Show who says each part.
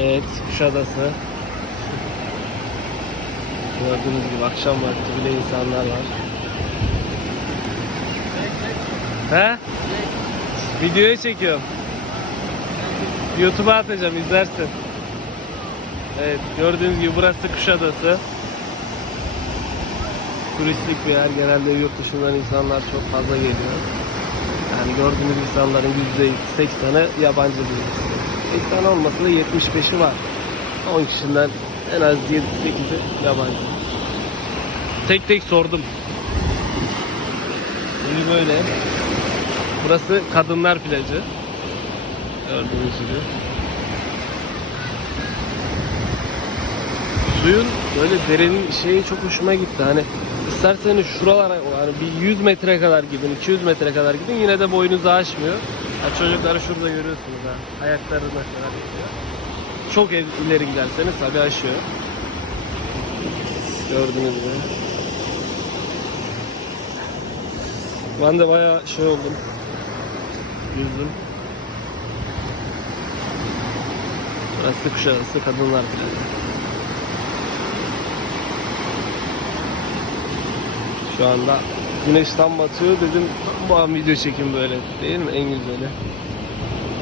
Speaker 1: Evet, Kuşadası. Gördüğünüz gibi akşam vakti bile insanlar var. He? Videoya çekiyorum. YouTube'a atacağım izlersin. Evet gördüğünüz gibi burası Kuşadası. Turistik bir yer. Genelde yurt dışından insanlar çok fazla geliyor. Yani gördüğünüz insanların %80'i yabancı değil. 80 olmasa da 75'i var. 10 kişiden en az 7-8'i yabancı. Tek tek sordum. Şimdi böyle. Burası kadınlar plajı. Gördüğünüz gibi. Suyun böyle derin şeyi çok hoşuma gitti. Hani isterseniz şuralara yani bir 100 metre kadar gidin, 200 metre kadar gidin yine de boyunuzu aşmıyor. Ya çocukları şurada görüyorsunuz ha. Kadar gidiyor. Çok ileri giderseniz tabii aşıyor. Gördüğünüz gibi. Ben de bayağı şey oldum. Yüzdüm. Burası Kuşadası Kadınlar Plajı. Şu anda güneş tam batıyor. Dedim bu an video çekim böyle. Değil mi? En güzeli.